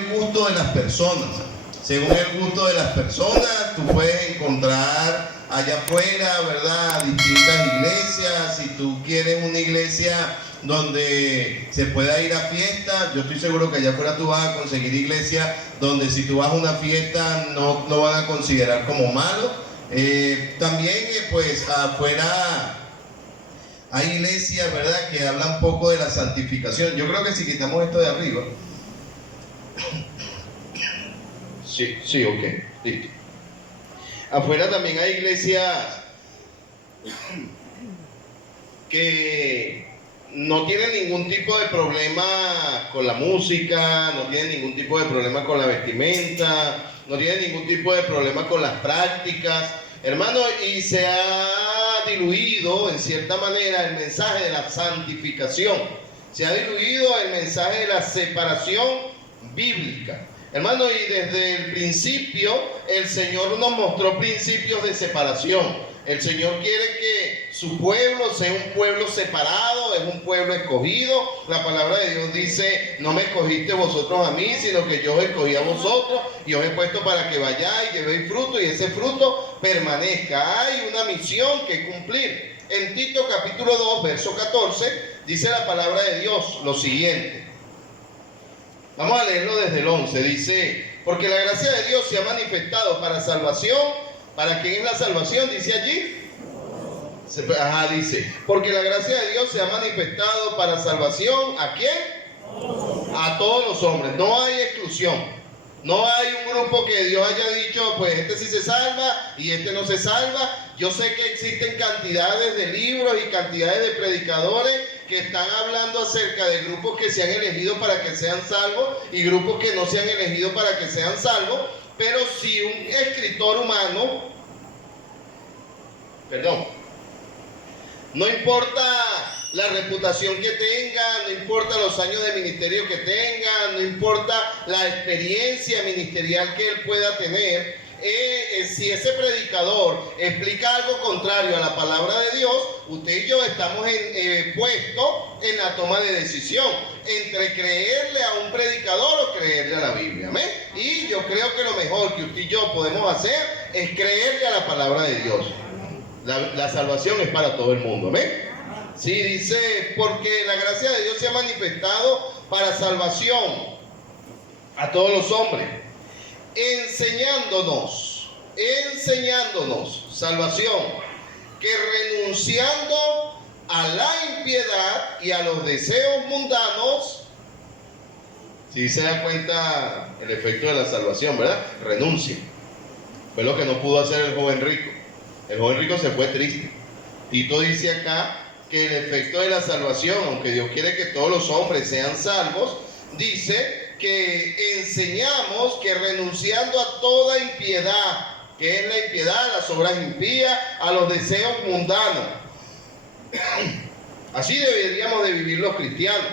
el gusto de las personas. Según el gusto de las personas, tú puedes encontrar allá afuera, ¿verdad?, distintas iglesias. Si tú quieres una iglesia donde se pueda ir a fiestas, yo estoy seguro que allá afuera tú vas a conseguir iglesias donde si tú vas a una fiesta no van a considerar como malo. También pues afuera hay iglesias, ¿verdad?, que hablan un poco de la santificación. Yo creo que si quitamos esto de arriba. Sí, ok, listo. Afuera también hay iglesias que no tienen ningún tipo de problema con la música, no tienen ningún tipo de problema con la vestimenta, no tienen ningún tipo de problema con las prácticas, hermano, y se ha diluido en cierta manera el mensaje de la santificación, se ha diluido el mensaje de la separación bíblica. Hermano, y desde el principio el Señor nos mostró principios de separación. El Señor quiere que su pueblo sea un pueblo separado, es un pueblo escogido. La palabra de Dios dice: no me escogiste vosotros a mí, sino que yo os escogí a vosotros y os he puesto para que vayáis y llevéis fruto y ese fruto permanezca. Hay una misión que cumplir. En Tito capítulo 2, verso 14, dice la palabra de Dios lo siguiente. Vamos a leerlo desde el 11. Dice: porque la gracia de Dios se ha manifestado para salvación. ¿Para quién es la salvación? Dice allí. Dice: porque la gracia de Dios se ha manifestado para salvación. ¿A quién? A todos los hombres. No hay exclusión. No hay un grupo que Dios haya dicho, pues este sí se salva y este no se salva. Yo sé que existen cantidades de libros y cantidades de predicadores que están hablando acerca de grupos que se han elegido para que sean salvos y grupos que no se han elegido para que sean salvos. Pero si un escritor humano, no importa la reputación que tenga, no importa los años de ministerio que tenga, no importa la experiencia ministerial que él pueda tener, si ese predicador explica algo contrario a la palabra de Dios, usted y yo estamos puestos en la toma de decisión entre creerle a un predicador o creerle a la Biblia. ¿Amén? Y yo creo que lo mejor que usted y yo podemos hacer es creerle a la palabra de Dios. La salvación es para todo el mundo. ¿Amén? Sí, dice: porque la gracia de Dios se ha manifestado para salvación a todos los hombres, enseñándonos salvación, que renunciando a la impiedad y a los deseos mundanos, si se da cuenta el efecto de la salvación, ¿verdad? Renuncia. Fue lo que no pudo hacer el joven rico. El joven rico se fue triste. Tito dice acá que el efecto de la salvación, aunque Dios quiere que todos los hombres sean salvos, dice que enseñamos que renunciando a toda impiedad, que es la impiedad, las obras impías, a los deseos mundanos. Así deberíamos de vivir los cristianos,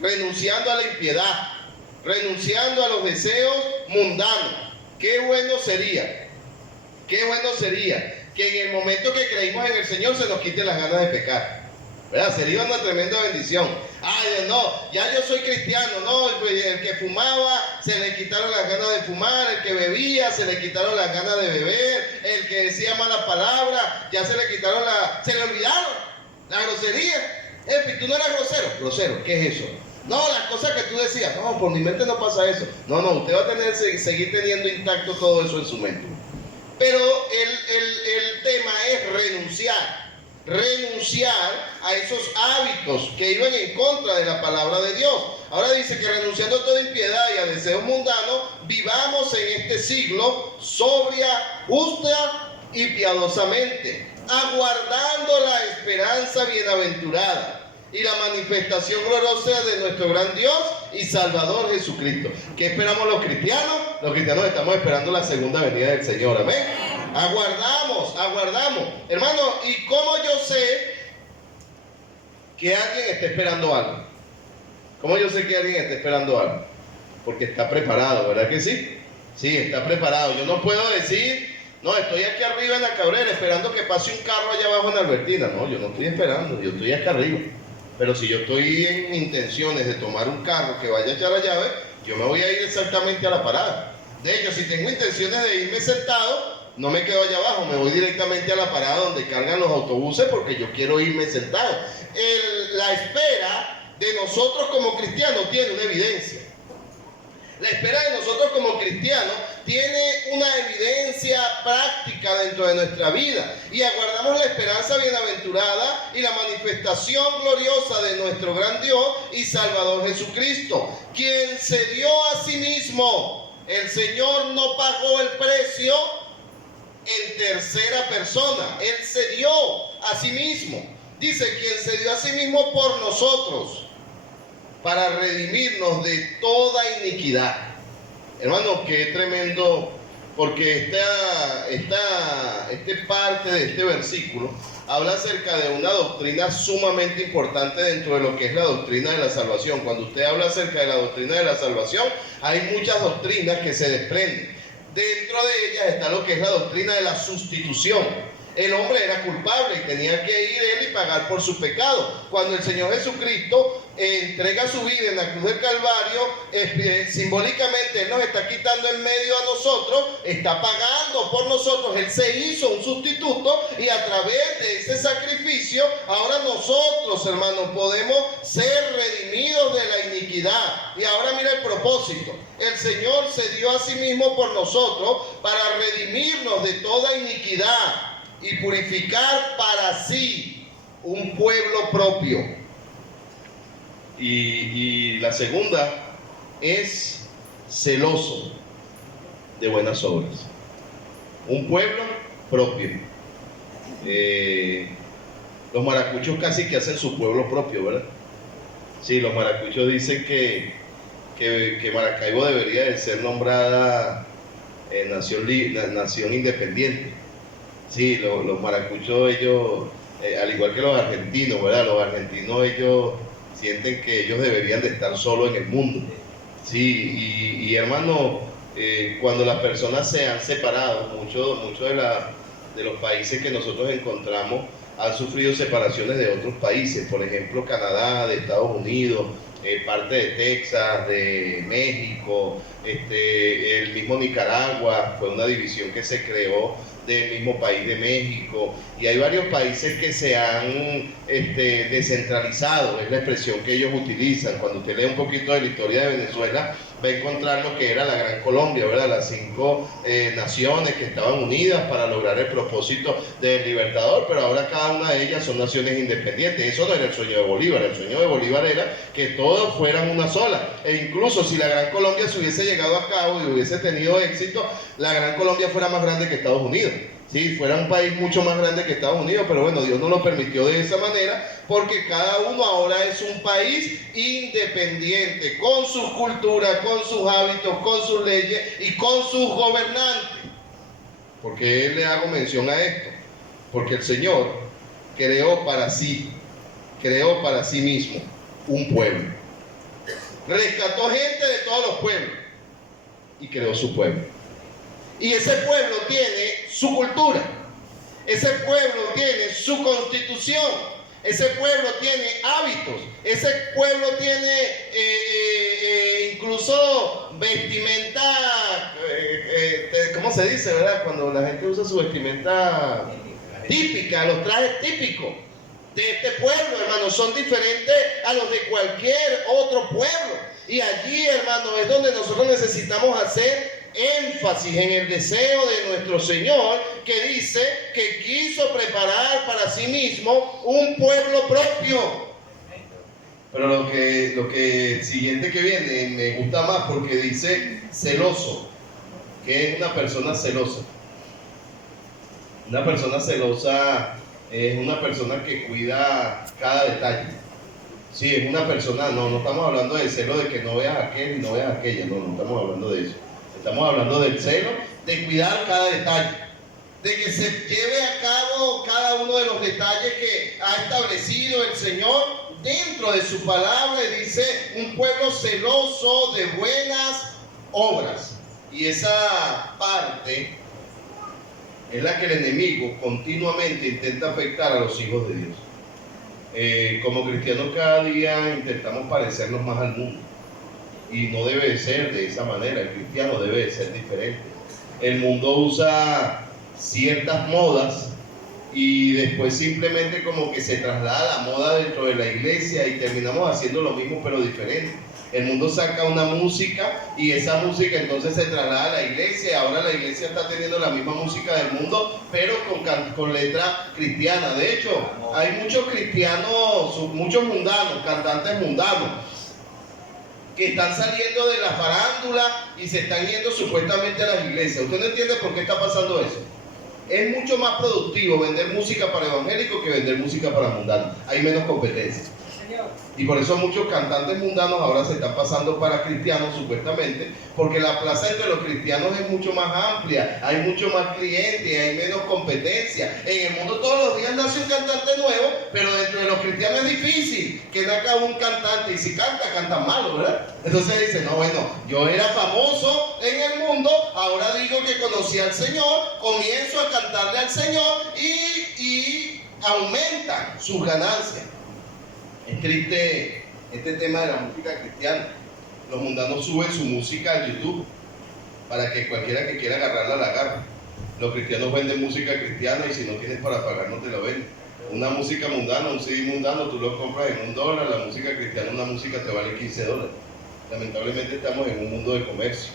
renunciando a la impiedad, renunciando a los deseos mundanos. Qué bueno sería que en el momento que creímos en el Señor se nos quiten las ganas de pecar, ¿verdad? Sería una tremenda bendición. Ay, no, ya yo soy cristiano, no, el que fumaba se le quitaron las ganas de fumar, el que bebía se le quitaron las ganas de beber, el que decía malas palabras ya se le quitaron se le olvidaron la grosería. Tú no eras grosero, ¿qué es eso? No, las cosas que tú decías, no, por mi mente no pasa eso. No, usted va a seguir teniendo intacto todo eso en su mente. Pero el tema es renunciar a esos hábitos que iban en contra de la palabra de Dios. Ahora dice que renunciando a toda impiedad y a deseos mundanos, vivamos en este siglo sobria, justa y piadosamente, aguardando la esperanza bienaventurada y la manifestación gloriosa de nuestro gran Dios y Salvador Jesucristo. ¿Qué esperamos los cristianos? Los cristianos estamos esperando la segunda venida del Señor. Amén. Aguardamos. Hermano, ¿y cómo yo sé que alguien está esperando algo? ¿Cómo yo sé que alguien está esperando algo? Porque está preparado, ¿verdad que sí? Sí, está preparado. Yo no puedo decir: no, estoy aquí arriba en la Cabrera esperando que pase un carro allá abajo en Albertina. No, yo no estoy esperando, yo estoy acá arriba. Pero si yo estoy en intenciones de tomar un carro que vaya a echar la llave, yo me voy a ir exactamente a la parada. De hecho, si tengo intenciones de irme sentado, no me quedo allá abajo, me voy directamente a la parada donde cargan los autobuses porque yo quiero irme sentado. La espera de nosotros como cristianos tiene una evidencia. La espera de nosotros como cristianos tiene una evidencia práctica dentro de nuestra vida y aguardamos la esperanza bienaventurada y la manifestación gloriosa de nuestro gran Dios y Salvador Jesucristo, quien se dio a sí mismo. El Señor no pagó el precio en tercera persona, Él se dio a sí mismo. Dice, quien se dio a sí mismo por nosotros, para redimirnos de toda iniquidad. Hermano, qué tremendo, porque esta parte de este versículo habla acerca de una doctrina sumamente importante dentro de lo que es la doctrina de la salvación. Cuando usted habla acerca de la doctrina de la salvación, hay muchas doctrinas que se desprenden. Dentro de ellas está lo que es la doctrina de la sustitución. El hombre era culpable y tenía que ir él y pagar por su pecado. Cuando el Señor Jesucristo entrega su vida en la cruz del Calvario, simbólicamente Él nos está quitando en medio a nosotros, está pagando por nosotros. Él se hizo un sustituto y a través de ese sacrificio, ahora nosotros, hermanos, podemos ser redimidos de la iniquidad. Y ahora mira el propósito. El Señor se dio a sí mismo por nosotros para redimirnos de toda iniquidad y purificar para sí un pueblo propio. Y la segunda es celoso de buenas obras. Un pueblo propio. Los maracuchos casi que hacen su pueblo propio, ¿verdad? Sí, los maracuchos dicen que Maracaibo debería de ser nombrada nación independiente. Sí, los maracuchos, ellos, al igual que los argentinos, ¿verdad? Los argentinos, ellos sienten que ellos deberían de estar solos en el mundo. Sí, y hermano, cuando las personas se han separado, muchos de los países que nosotros encontramos han sufrido separaciones de otros países, por ejemplo, Canadá, de Estados Unidos, parte de Texas, de México, el mismo Nicaragua, fue una división que se creó del mismo país de México, y hay varios países que se han descentralizado, es la expresión que ellos utilizan. Cuando usted lee un poquito de la historia de Venezuela, va a encontrar lo que era la Gran Colombia, ¿verdad? Las 5 naciones que estaban unidas para lograr el propósito del Libertador, pero ahora cada una de ellas son naciones independientes. Eso no era el sueño de Bolívar. El sueño de Bolívar era que todos fueran una sola, e incluso si la Gran Colombia se hubiese llegado a cabo y hubiese tenido éxito, la Gran Colombia fuera más grande que Estados Unidos. Sí, fuera un país mucho más grande que Estados Unidos, pero bueno, Dios no lo permitió de esa manera, porque cada uno ahora es un país independiente, con sus culturas, con sus hábitos, con sus leyes y con sus gobernantes. ¿Por qué le hago mención a esto? Porque el Señor creó para sí mismo un pueblo. Rescató gente de todos los pueblos y creó su pueblo. Y ese pueblo tiene su cultura, ese pueblo tiene su constitución, ese pueblo tiene hábitos, ese pueblo tiene incluso vestimenta, ¿cómo se dice, verdad? Cuando la gente usa su vestimenta típica, los trajes típicos de este pueblo, hermano, son diferentes a los de cualquier otro pueblo. Y allí, hermano, es donde nosotros necesitamos hacer énfasis en el deseo de nuestro Señor, que dice que quiso preparar para sí mismo un pueblo propio. Pero lo que siguiente que viene me gusta más, porque dice celoso, que es una persona celosa. Una persona celosa es una persona que cuida cada detalle. Sí, es una persona, no estamos hablando del celo de que no veas a aquel y no veas a aquella, no estamos hablando de eso. Estamos hablando del celo de cuidar cada detalle, de que se lleve a cabo cada uno de los detalles que ha establecido el Señor dentro de su palabra. Y dice, un pueblo celoso de buenas obras. Y esa parte es la que el enemigo continuamente intenta afectar a los hijos de Dios. Como cristianos cada día intentamos parecernos más al mundo. Y no debe de ser de esa manera, el cristiano debe de ser diferente. El mundo usa ciertas modas y después simplemente como que se traslada la moda dentro de la iglesia y terminamos haciendo lo mismo pero diferente. El mundo saca una música y esa música entonces se traslada a la iglesia. Ahora la iglesia está teniendo la misma música del mundo, pero con letra cristiana. De hecho, hay muchos cristianos, muchos mundanos, cantantes mundanos, que están saliendo de la farándula y se están yendo supuestamente a las iglesias. ¿Usted no entiende por qué está pasando eso? Es mucho más productivo vender música para evangélicos que vender música para mundanos. Hay menos competencia. Y por eso muchos cantantes mundanos ahora se están pasando para cristianos supuestamente, porque la plaza entre los cristianos es mucho más amplia, hay mucho más clientes, hay menos competencia. En el mundo todos los días nace un cantante nuevo, pero dentro de los cristianos es difícil que nazca un cantante, y si canta malo, ¿verdad? Entonces dice, no, bueno, yo era famoso en el mundo, ahora digo que conocí al Señor, comienzo a cantarle al Señor y aumentan sus ganancias. Es triste este tema de la música cristiana. Los mundanos suben su música a YouTube para que cualquiera que quiera agarrarla la agarre. Los cristianos venden música cristiana y si no tienes para pagar no te la venden. Una música mundana, un CD mundano, tú lo compras en $1. La música cristiana, una música te vale $15. Lamentablemente estamos en un mundo de comercio.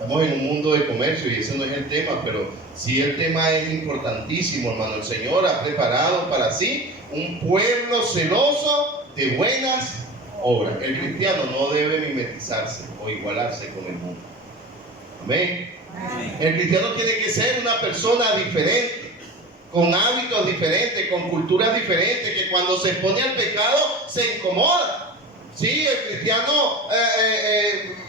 Estamos en un mundo de comercio y ese no es el tema, pero sí el tema es importantísimo, hermano. El Señor ha preparado para sí un pueblo celoso de buenas obras. El cristiano no debe mimetizarse o igualarse con el mundo. Amén. El cristiano tiene que ser una persona diferente, con hábitos diferentes, con culturas diferentes, que cuando se expone al pecado se incomoda. Sí, el cristiano,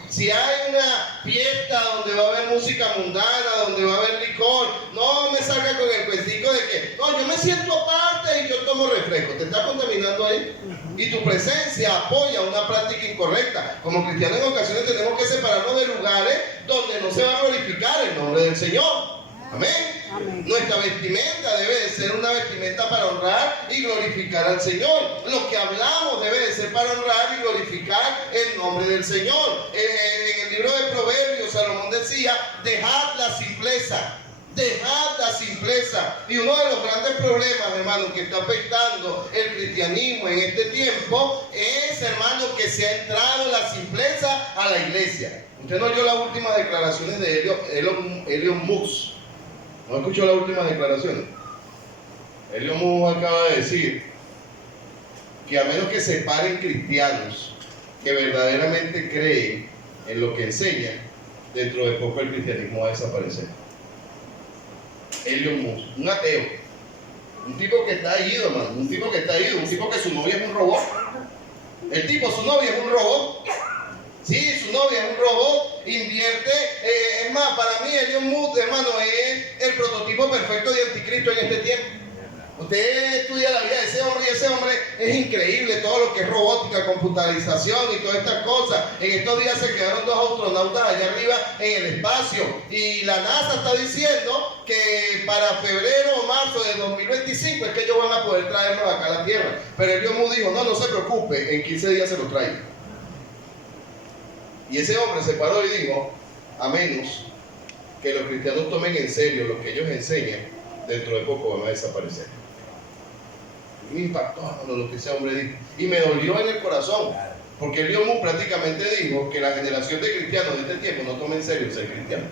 si hay una fiesta donde va a haber música mundana, donde va a haber licor, no me salga con el cuentico de que, no, yo me siento aparte y yo tomo refresco. Te está contaminando ahí. Y tu presencia apoya una práctica incorrecta. Como cristianos en ocasiones tenemos que separarnos de lugares donde no se va a glorificar el nombre del Señor. Amén. Amén. Nuestra vestimenta debe de ser una vestimenta para honrar y glorificar al Señor. Lo que hablamos debe de ser para honrar y glorificar el nombre del Señor. En el libro de Proverbios, Salomón decía, dejad la simpleza. Dejad la simpleza. Y uno de los grandes problemas, hermano, que está afectando el cristianismo en este tiempo es, hermano, que se ha entrado la simpleza a la iglesia. Usted no oyó las últimas declaraciones de Elon Musk. ¿No escuchó las últimas declaraciones? Elon Musk acaba de decir que a menos que se paren cristianos que verdaderamente creen en lo que enseñan, dentro de poco el cristianismo va a desaparecer. Elon Musk, un ateo, un tipo que está ido, hermano, un tipo que su novia es un robot. Su novia es un robot. Sí, su novia es un robot, invierte. Es más, para mí Elon Musk, hermano, es el prototipo perfecto de anticristo en este tiempo. Usted estudia la vida de ese hombre y ese hombre es increíble, todo lo que es robótica, computarización y todas estas cosas. En estos días se quedaron 2 astronautas allá arriba en el espacio y la NASA está diciendo que para febrero o marzo de 2025 es que ellos van a poder traernos acá a la Tierra. Pero Elon Musk dijo, no se preocupe, en 15 días se los traigo. Y ese hombre se paró y dijo, a menos que los cristianos tomen en serio lo que ellos enseñan, dentro de poco van a desaparecer. Me impactó lo que ese hombre dijo. Y me dolió en el corazón, porque Elon Musk prácticamente dijo que la generación de cristianos de este tiempo no toma en serio ser cristiano.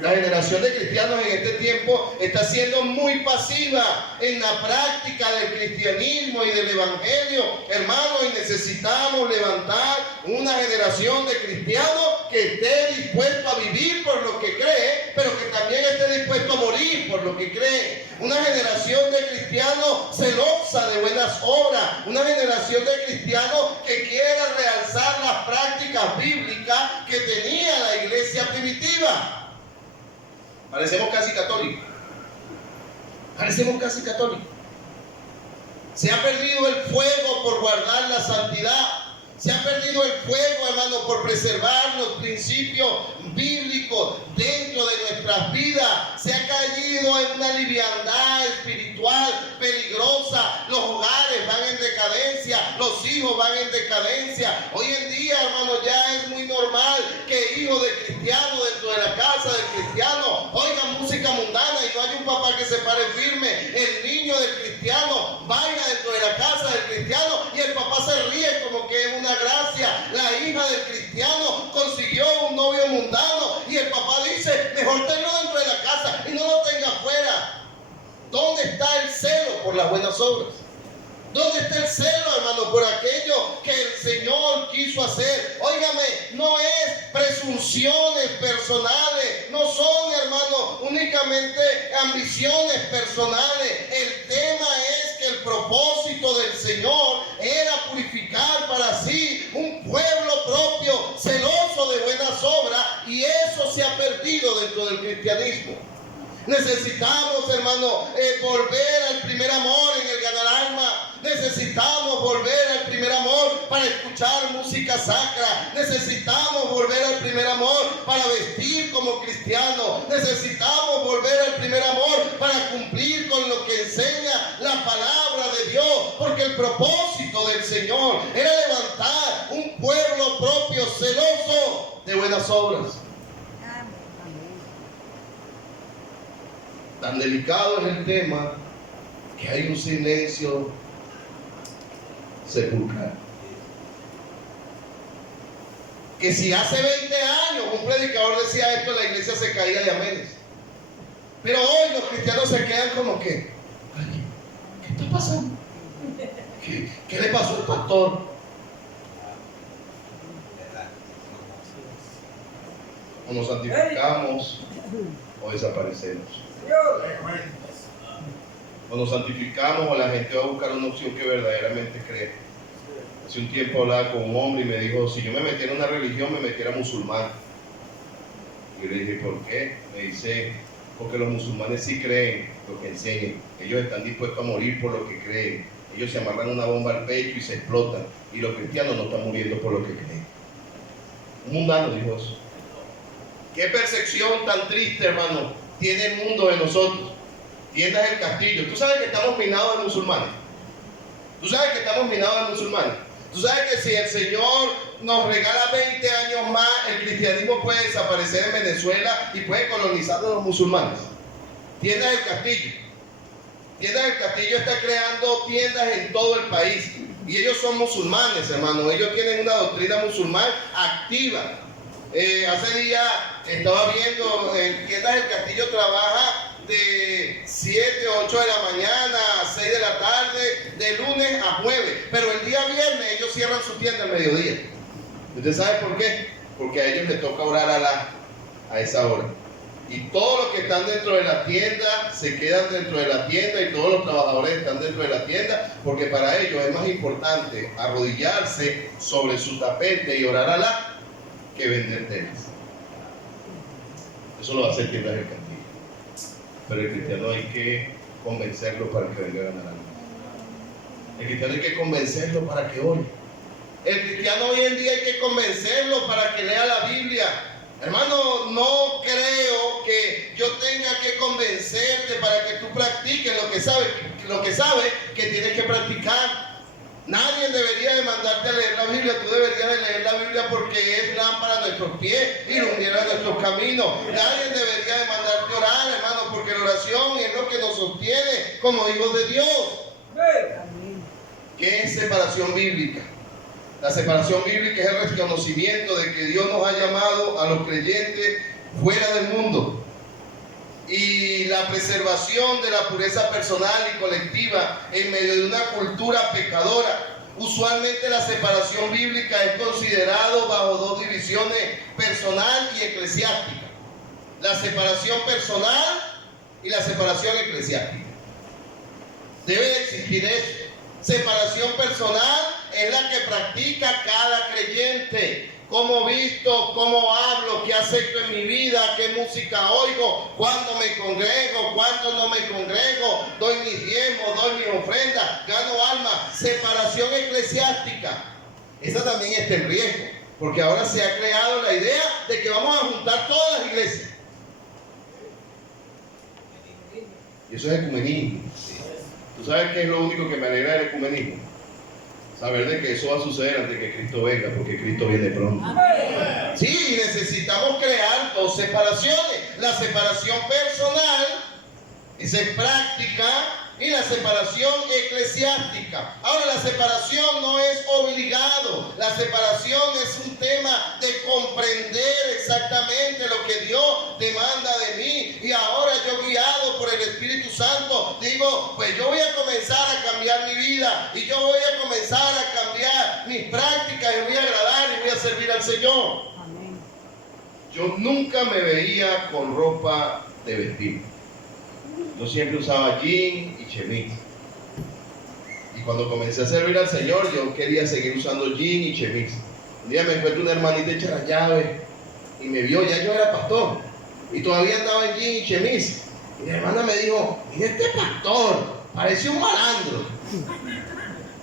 La generación de cristianos en este tiempo está siendo muy pasiva en la práctica del cristianismo y del evangelio, hermano, y necesitamos levantar una generación de cristianos que esté dispuesto a vivir por lo que cree, pero que también esté dispuesto a morir por lo que cree. Una generación de cristianos celosa de buenas obras, una generación de cristianos que quiera realzar las prácticas bíblicas que tenía la iglesia primitiva. Parecemos casi católicos. Se ha perdido el fuego por guardar la santidad. Se ha perdido el fuego, hermano, por preservar los principios bíblicos dentro de nuestras vidas. Se ha caído en una liviandad espiritual peligrosa. Los hogares van en decadencia, los hijos van en decadencia. Hoy en día, hermano, ya es muy normal que hijos de cristianos dentro de la casa del cristiano oigan música mundana y no hay un papá que se pare firme. El niño del cristiano baila dentro de la casa del cristiano y el papá se ríe como que es una gracia. La hija del cristiano consiguió un novio mundano y el papá dice, mejor tenlo dentro de la casa y no lo tenga afuera. ¿Dónde está el celo por las buenas obras? ¿Dónde está el celo, hermano, por aquello que el Señor quiso hacer? Óigame, no es presunciones personales, no son, hermano, únicamente ambiciones personales. El tema es que el propósito del Señor era purificar para sí un pueblo propio, celoso de buenas obras, y eso se ha perdido dentro del cristianismo. Necesitamos, hermano, volver al primer amor en el ganar alma. Necesitamos volver al primer amor para escuchar música sacra. Necesitamos volver al primer amor para vestir como cristianos. Necesitamos volver al primer amor para cumplir con lo que enseña la palabra de Dios. Porque el propósito del Señor era levantar un pueblo propio, celoso de buenas obras. Tan delicado es el tema que hay un silencio sepulcral. Que si hace 20 años un predicador decía esto, la iglesia se caía de amenes. Pero hoy los cristianos se quedan como que, ay, ¿qué está pasando? ¿Qué le pasó al pastor? O nos santificamos o desaparecemos. O nos santificamos o la gente va a buscar una opción que verdaderamente cree. Hace un tiempo hablaba con un hombre y me dijo, si yo me metiera en una religión, me metiera musulmán. Y le dije, ¿por qué? Me dice, porque los musulmanes sí creen lo que enseñan. Ellos están dispuestos a morir por lo que creen. Ellos se amarran una bomba al pecho y se explotan. Y los cristianos no están muriendo por lo que creen. Un mundano dijo eso. Qué percepción tan triste, hermano, tiene el mundo de nosotros. Tiendas del Castillo. ¿Tú sabes que estamos minados de musulmanes? ¿Tú sabes que estamos minados de musulmanes? ¿Tú sabes que si el Señor nos regala 20 años más, el cristianismo puede desaparecer en Venezuela y puede colonizar a los musulmanes? Tiendas del Castillo. Tiendas del Castillo está creando tiendas en todo el país. Y ellos son musulmanes, hermano. Ellos tienen una doctrina musulmán activa. Hace días estaba viendo, Tiendas del Castillo trabaja de 7 o 8 de la mañana a 6 de la tarde, de lunes a jueves. Pero el día viernes ellos cierran su tienda al mediodía. ¿Usted sabe por qué? Porque a ellos les toca orar a esa hora. Y todos los que están dentro de la tienda se quedan dentro de la tienda y todos los trabajadores están dentro de la tienda, porque para ellos es más importante arrodillarse sobre su tapete y orar a Alá que vender telas. Eso lo va a hacer Tiendas del Castillo. Pero el cristiano hay que convencerlo para que venga a ganar algo. El cristiano hay que convencerlo para que ore. El cristiano hoy en día hay que convencerlo para que lea la Biblia. Hermano, no creo que yo tenga que convencerte para que tú practiques lo que sabes que tienes que practicar. Nadie debería de mandarte a leer la Biblia. Tú deberías de leer la Biblia porque es lámpara a nuestros pies y lumbrera nuestros caminos. Nadie debería de mandarte a orar, hermano, porque la oración es lo que nos sostiene como hijos de Dios. ¿Qué es separación bíblica? La separación bíblica es el reconocimiento de que Dios nos ha llamado a los creyentes fuera del mundo. Y la preservación de la pureza personal y colectiva en medio de una cultura pecadora. Usualmente la separación bíblica es considerado bajo dos divisiones, personal y eclesiástica. La separación personal y la separación eclesiástica. Debe de existir eso. Separación personal es la que practica cada creyente. Cómo visto, cómo hablo, qué acepto en mi vida, qué música oigo, cuándo me congrego, cuándo no me congrego, doy mis diezmos, doy mis ofrendas, gano alma. Separación eclesiástica. Esa también está en riesgo, porque ahora se ha creado la idea de que vamos a juntar todas las iglesias. Y eso es ecumenismo. ¿Tú sabes qué es lo único que me alegra del ecumenismo? Saber de que eso va a suceder antes que Cristo venga, porque Cristo viene pronto. Sí, necesitamos crear dos separaciones. La separación personal, esa es práctica, y la separación eclesiástica. Ahora, la separación no es obligado. La separación es un tema de comprender exactamente lo que Dios demanda de mí. Y ahora yo, guiado por el Espíritu Santo, digo, pues yo voy a comenzar a cambiar mi vida, y yo voy a comenzar a cambiar mis prácticas, y voy a agradar y voy a servir al Señor. Amén. Yo nunca me veía con ropa de vestir. Yo siempre usaba jean y chemise. Y cuando comencé a servir al Señor, yo quería seguir usando jean y chemise. Un día me encuentro una hermanita hecha las llaves y me vio, ya yo era pastor, y todavía andaba en jean y chemise. Y la hermana me dijo, mira este pastor, parece un malandro.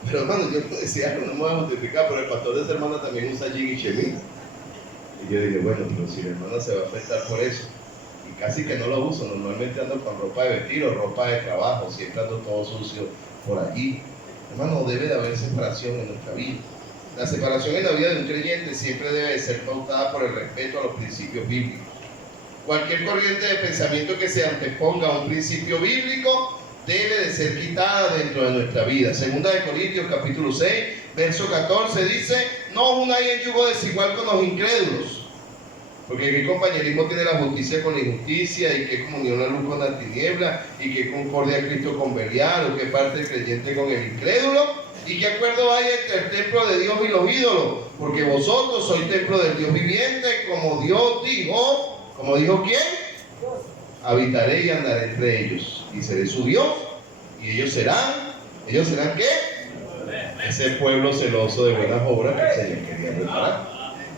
Pero hermano, yo decía, no me voy a justificar, pero el pastor de esa hermana también usa jean y chemise. Y yo dije, bueno, pero si la hermana se va a afectar por eso. Casi que no lo uso, normalmente ando con ropa de vestir o ropa de trabajo, siempre ando todo sucio por allí. Hermano, debe de haber separación en nuestra vida. La separación en la vida de un creyente siempre debe de ser pautada por el respeto a los principios bíblicos. Cualquier corriente de pensamiento que se anteponga a un principio bíblico debe de ser quitada dentro de nuestra vida. Segunda de Corintios capítulo 6, verso 14 dice, no os unáis en yugo desigual con los incrédulos. Porque qué compañerismo tiene la justicia con la injusticia, y qué comunión la luz con la tiniebla, y qué concordia Cristo con Belial, o qué parte el creyente con el incrédulo, y qué acuerdo hay entre el templo de Dios y los ídolos, porque vosotros sois templo del Dios viviente, como Dios dijo. ¿Como dijo quién? Habitaré y andaré entre ellos, y seré su Dios, y ellos serán ¿qué? Ese pueblo celoso de buenas obras que el Señor quería preparar.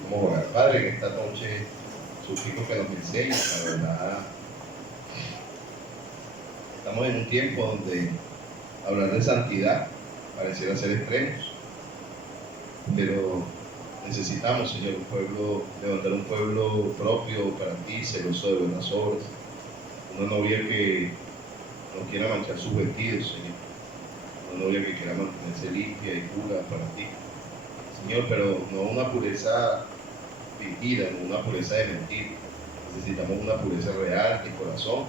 Vamos a orar. Padre, en esta noche suplico que nos enseñes, la verdad. Estamos en un tiempo donde hablar de santidad pareciera ser extremos, pero necesitamos, Señor, levantar un pueblo propio para ti, celoso de buenas obras, una novia que no quiera manchar sus vestidos, Señor, una novia que quiera mantenerse limpia y pura para ti, Señor, pero no una pureza fingida, no una pureza de mentir. Necesitamos una pureza real de corazón,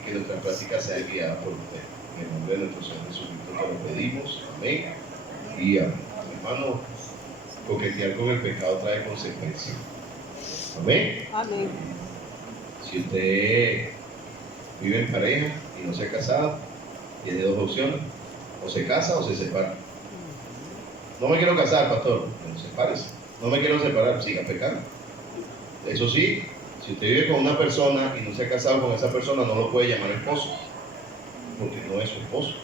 y que nuestra práctica sea guiada por usted. En el nombre de nuestro Señor Jesucristo te lo pedimos. Amén. Y amén. Hermano, coquetear con el pecado trae consecuencias. Amén. Amén. Si usted vive en pareja y no se ha casado, tiene dos opciones: o se casa o se separa. No me quiero casar, pastor. No, sepárese. No me quiero separar, siga pecando. Eso sí, si usted vive con una persona y no se ha casado con esa persona, no lo puede llamar esposo, porque no es su esposo,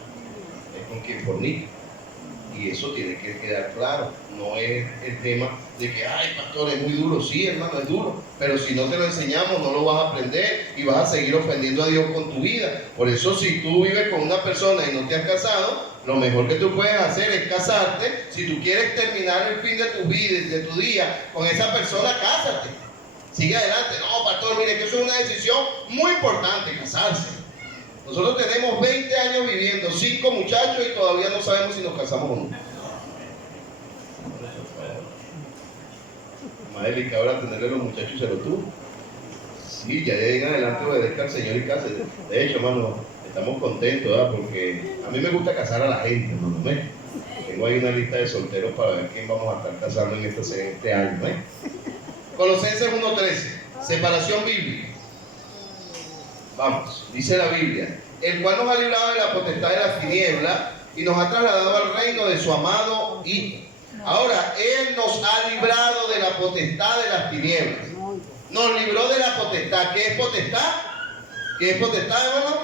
es con quien fornica. Y eso tiene que quedar claro. No es el tema de que, ay, pastor, es muy duro. Sí, hermano, es duro, pero si no te lo enseñamos, no lo vas a aprender y vas a seguir ofendiendo a Dios con tu vida. Por eso, si tú vives con una persona y no te has casado, lo mejor que tú puedes hacer es casarte. Si tú quieres terminar el fin de tu vida, de tu día, con esa persona, cásate. Sigue adelante. No, pastor, mire que eso es una decisión muy importante, casarse. Nosotros tenemos 20 años viviendo, 5 muchachos, y todavía no sabemos si nos casamos o no. Más delicado ahora tenerle a los muchachos y se lo tuvo. Sí, ya de ahí en adelante obedezca al Señor y cásate. De hecho, hermano, estamos contentos, ¿verdad? Porque a mí me gusta casar a la gente, hermano. Tengo ahí una lista de solteros para ver quién vamos a estar casando en este año, ¿eh? Colosenses 1:13, separación bíblica. Vamos, dice la Biblia, el cual nos ha librado de la potestad de las tinieblas y nos ha trasladado al reino de su amado Hijo. Ahora, Él nos ha librado de la potestad de las tinieblas. Nos libró de la potestad. ¿Qué es potestad? ¿Qué es potestad, hermano?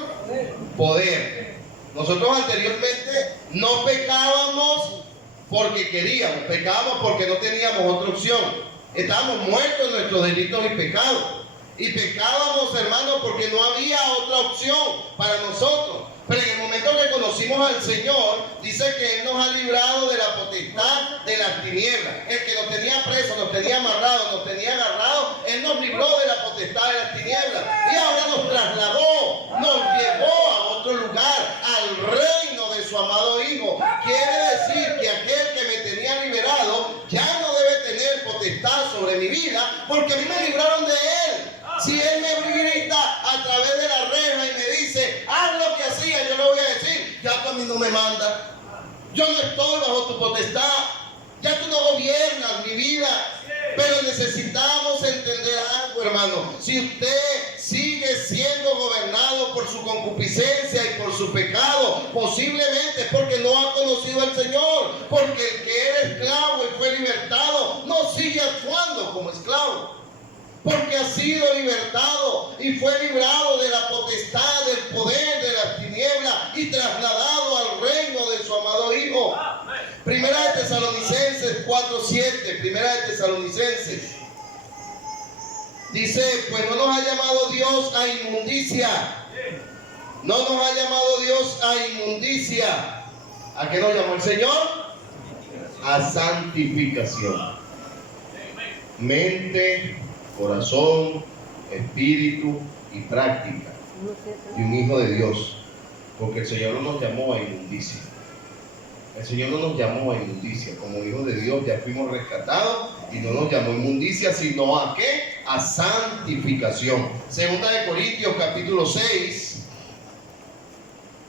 Poder. Nosotros anteriormente no pecábamos porque queríamos, pecábamos porque no teníamos otra opción. Estábamos muertos en nuestros delitos y pecados. Y pecábamos, hermano, porque no había otra opción para nosotros. Pero en el momento que conocimos al Señor, dice que Él nos ha librado de la potestad de las tinieblas. El que nos tenía presos, nos tenía amarrados, nos tenía agarrados, Él nos libró de la potestad de las tinieblas. Y ahora nos trasladó, nos llevó a otro lugar, al reino de su amado Hijo. Quiere decir que aquel que me Si él me grita a través de la reja y me dice, haz lo que hacía, yo le voy a decir, ya tú a mí no me mandas. Yo no estoy bajo tu potestad. Ya tú no gobiernas mi vida. Pero necesitamos entender algo, hermano. Si usted sigue siendo gobernado por su concupiscencia y por su pecado, posiblemente es porque no ha conocido al Señor. Porque el que era esclavo y fue libertado no sigue actuando como esclavo. Porque ha sido libertado y fue librado de la potestad, del poder de las tinieblas y trasladado al reino de su amado Hijo. Primera de Tesalonicenses 4:7. Primera de Tesalonicenses. Dice, pues no nos ha llamado Dios a inmundicia. No nos ha llamado Dios a inmundicia. ¿A qué nos llamó el Señor? A santificación. Mente, corazón, espíritu y práctica de un hijo de Dios. Porque el Señor no nos llamó a inmundicia. El Señor no nos llamó a inmundicia. Como hijos de Dios ya fuimos rescatados y no nos llamó a inmundicia, sino ¿a qué? A santificación. Segunda de Corintios capítulo 6.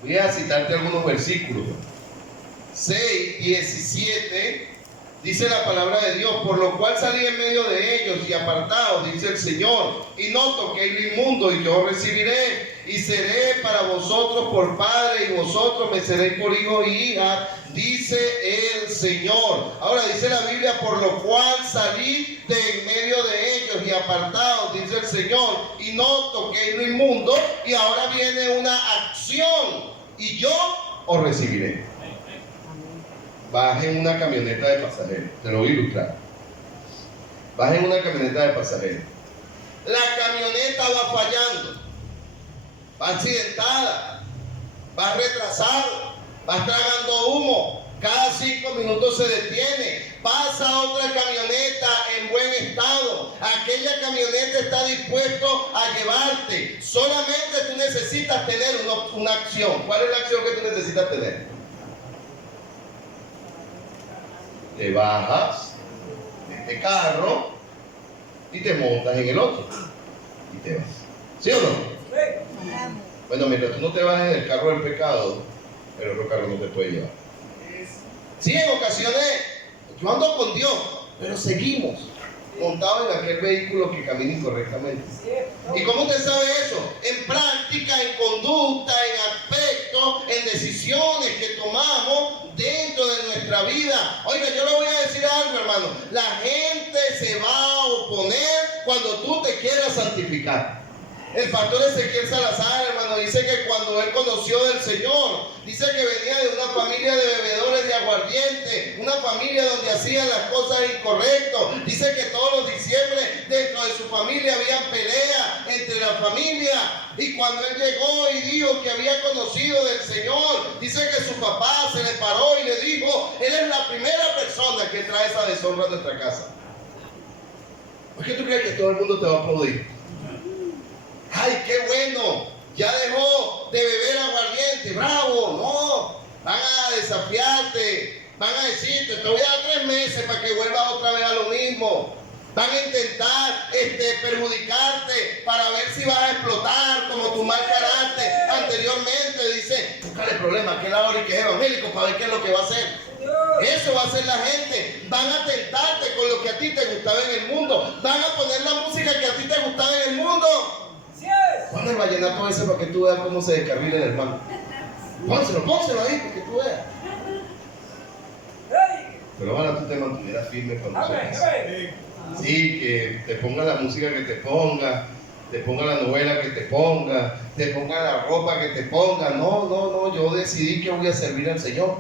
Voy a citarte algunos versículos. 6:17. Dice la palabra de Dios, por lo cual salí en medio de ellos y apartados, dice el Señor, y no toqué lo inmundo, y yo recibiré, y seré para vosotros por padre, y vosotros me seréis por hijos y hijas, dice el Señor. Ahora dice la Biblia, por lo cual salí de en medio de ellos y apartados, dice el Señor, y no toqué lo inmundo, y ahora viene una acción, y yo os recibiré. Baja en una camioneta de pasajeros. Te lo voy a ilustrar. Baja en una camioneta de pasajeros. La camioneta va fallando. Va accidentada. Va retrasada. Va tragando humo. Cada 5 minutos se detiene. Pasa otra camioneta en buen estado. Aquella camioneta está dispuesto a llevarte. Solamente tú necesitas tener una acción. ¿Cuál es la acción que tú necesitas tener? Te bajas de este carro y te montas en el otro y te vas. ¿Sí o no? Bueno, mientras tú no te bajes del carro del pecado, el otro carro no te puede llevar. Sí, en ocasiones yo ando con Dios, pero seguimos montados en aquel vehículo que camina incorrectamente. ¿Y cómo usted sabe eso? En práctica, en conducta, en aspectos, en decisiones que tomamos dentro de nuestra vida. Oiga, yo le voy a decir algo, hermano. La gente se va a oponer cuando tú te quieras santificar. El pastor Ezequiel Salazar, hermano, dice que cuando él conoció del Señor, dice que venía de una familia de bebedores de aguardiente, una familia donde hacían las cosas incorrectas. Dice que todos los diciembre dentro de su familia habían peleas entre la familia. Y cuando él llegó y dijo que había conocido del Señor, dice que su papá se le paró y le dijo, él es la primera persona que trae esa deshonra a nuestra casa. ¿Por qué tú crees que todo el mundo te va a aplaudir? ¡Ay, qué bueno! Ya dejó de beber aguardiente. ¡Bravo! No. Van a desafiarte. Van a decirte, te voy a dar 3 meses para que vuelvas otra vez a lo mismo. Van a intentar perjudicarte para ver si vas a explotar como tu mal carácter anteriormente. Dice, búscale problema, aquel ahora que es evangélico para ver qué es lo que va a hacer. Eso va a hacer la gente. Van a tentarte con lo que a ti te gustaba en el mundo. Van a poner la música que a ti te gustaba en el mundo. Pon el vallenato ese para que tú veas cómo se descarrila el hermano. Pónselo ahí para que tú veas. Pero ahora tú te mantuvieras firme con nosotros. Sí, que te ponga la música que te ponga la novela que te ponga la ropa que te ponga. No, yo decidí que voy a servir al Señor.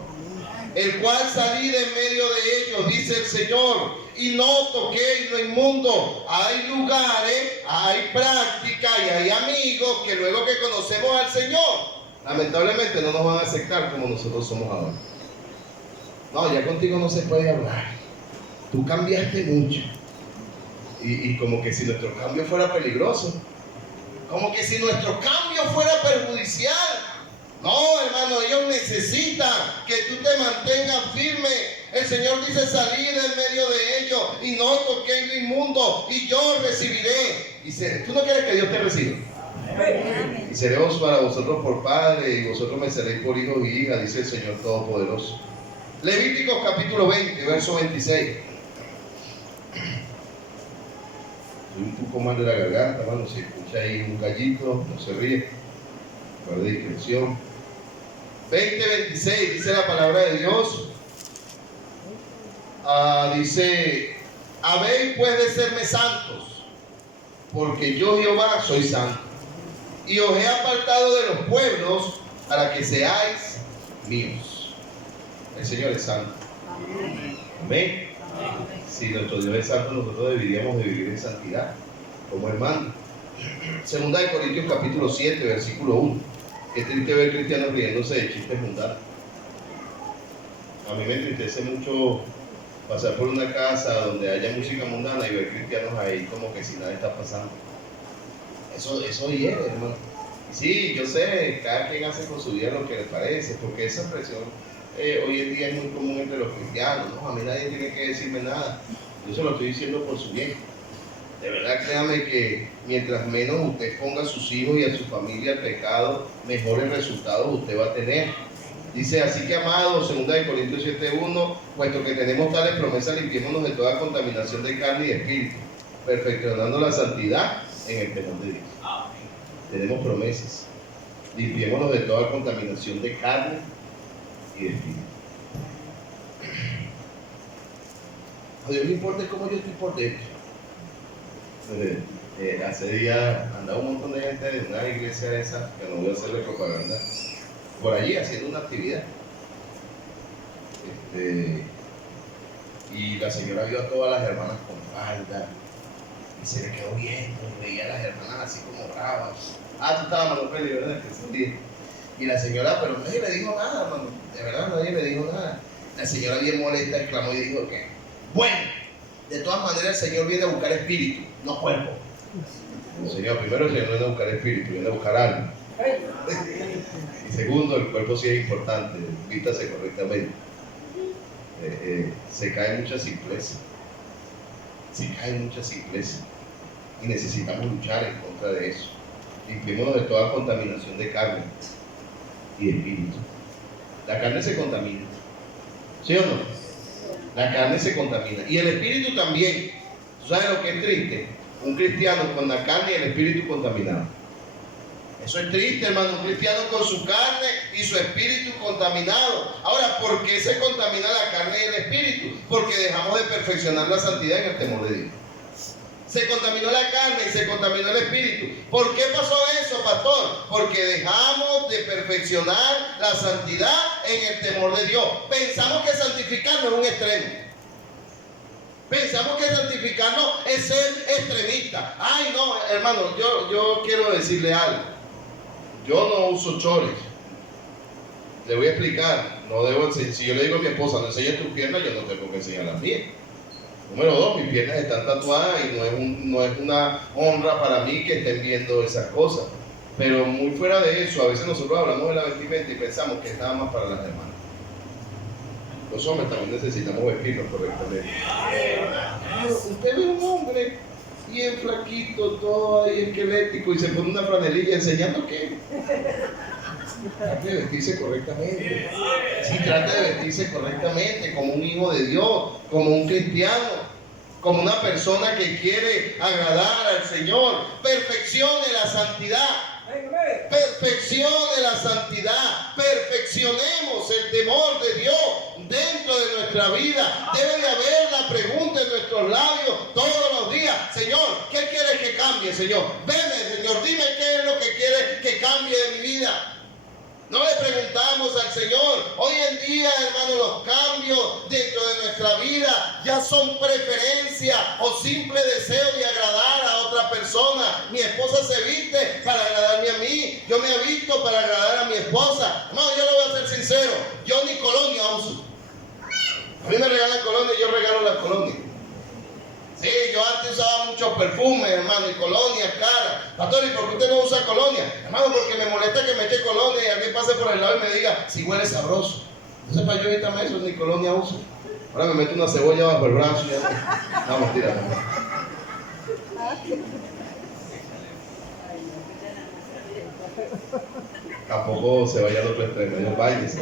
El cual salí de en medio de ellos, dice el Señor, y no toqué lo inmundo. Hay lugares, hay prácticas y hay amigos que luego que conocemos al Señor, lamentablemente no nos van a aceptar como nosotros somos ahora. No, ya contigo no se puede hablar. Tú cambiaste mucho. Y como que si nuestro cambio fuera peligroso. Como que si nuestro cambio fuera perjudicial. No, hermano, ellos necesitan que tú te mantengas firme El Señor dice: salid en medio de ellos y no toquéis lo inmundo y yo recibiré. Dice: ¿tú no quieres que Dios te reciba? Y seremos para vosotros por padre y vosotros me seréis por hijos y hijas, dice el Señor Todopoderoso. Levíticos capítulo 20, verso 26. Soy un poco mal de la garganta, hermano. Si escucha ahí un gallito, no se ríe. Guarde discreción. 20:26 dice la palabra de Dios. Dice: habéis pues de serme santos, porque yo Jehová soy santo, y os he apartado de los pueblos para que seáis míos. El Señor es santo. Amén. Si nuestro Dios es santo, nosotros deberíamos de vivir en santidad, como hermano. Segunda de Corintios capítulo 7, versículo 1. Qué triste ver cristianos riéndose de chistes mundanos. A mí me entristece mucho pasar por una casa donde haya música mundana y ver cristianos ahí como que si nada está pasando. Eso hiere, hermano. Y sí, yo sé, cada quien hace con su vida lo que le parece, porque esa expresión hoy en día es muy común entre los cristianos, ¿no? A mí nadie tiene que decirme nada. Yo se lo estoy diciendo por su bien. De verdad, créame que mientras menos usted ponga a sus hijos y a su familia al pecado, mejores resultados usted va a tener. Dice: así que, amados, 2 de Corintios 7:1, puesto que tenemos tales promesas, limpiémonos de toda contaminación de carne y de espíritu, perfeccionando la santidad en el temor de Dios. Tenemos promesas. Limpiémonos de toda contaminación de carne y de espíritu. A Dios le importa cómo yo estoy por dentro. Hace días andaba un montón de gente de una iglesia esa, que no voy a hacerle propaganda, por allí haciendo una actividad. Y la señora vio a todas las hermanas con falda y se le quedó viendo y veía a las hermanas así como bravas. Tú estabas, Mano Peli, ¿verdad? Que ese día. Y la señora, pero nadie le dijo nada, hermano. De verdad, nadie le dijo nada. La señora, bien molesta, exclamó y dijo que, bueno, de todas maneras el Señor viene a buscar espíritu, no cuerpo. Señor, primero el Señor no viene a buscar espíritu, viene a buscar alma. Y segundo, el cuerpo sí es importante, vístase correctamente. Se cae mucha simpleza. Y necesitamos luchar en contra de eso. Limpiémonos de toda contaminación de carne y de espíritu. La carne se contamina, ¿sí o no? La carne se contamina y el espíritu también. ¿Tú sabes lo que es triste? Un cristiano con la carne y el espíritu contaminado. Eso es triste, hermano. Un cristiano con su carne y su espíritu contaminado. Ahora, ¿por qué se contamina la carne y el espíritu? Porque dejamos de perfeccionar la santidad en el temor de Dios. Se contaminó la carne y se contaminó el espíritu. ¿Por qué pasó eso, pastor? Porque dejamos de perfeccionar la santidad en el temor de Dios. Pensamos que santificarnos es un extremo. Pensamos que santificarnos es ser extremista. Ay, no, hermano, yo quiero decirle algo. Yo no uso chores. Le voy a explicar. No debo enseñar. Si yo le digo a mi esposa, no enseñes tus piernas, yo no tengo que enseñar las mías. Número 2, mis piernas están tatuadas y no es una honra para mí que estén viendo esas cosas. Pero muy fuera de eso, a veces nosotros hablamos de la vestimenta y pensamos que es nada más para las hermanas. Los hombres también necesitamos vestirnos correctamente. Usted ve un hombre bien flaquito, todo ahí esquelético y se pone una franelilla enseñando qué. Trate de vestirse correctamente. Sí, trate de vestirse correctamente como un hijo de Dios, como un cristiano, como una persona que quiere agradar al Señor. Perfeccione la santidad. Perfeccione la santidad. Perfeccionemos el temor de Dios dentro de nuestra vida. Debe de haber la pregunta en nuestros labios todos los días: Señor, ¿qué quieres que cambie, Señor? Veme, Señor, dime qué es lo que quieres que cambie de mi vida. No le preguntamos al Señor. Hoy en día, hermano, los cambios dentro de nuestra vida ya son preferencia o simple deseo de agradar a otra persona. Mi esposa se viste para agradarme a mí. Yo me he visto para agradar a mi esposa. Hermano, yo le voy a ser sincero. Yo ni colonia uso. A mí me regalan colonia y yo regalo las colonias. Sí, yo antes usaba muchos perfumes, hermano, y colonias caras. Pastor, ¿y por qué usted no usa colonia? Hermano, porque me molesta que me eche colonia y alguien pase por el lado y me diga si huele sabroso. Entonces, para yo evitarme eso, ni colonia uso. Ahora me meto una cebolla bajo el brazo y ya. No, mentira, no. Tampoco se vaya al otro extremo, yo váyase.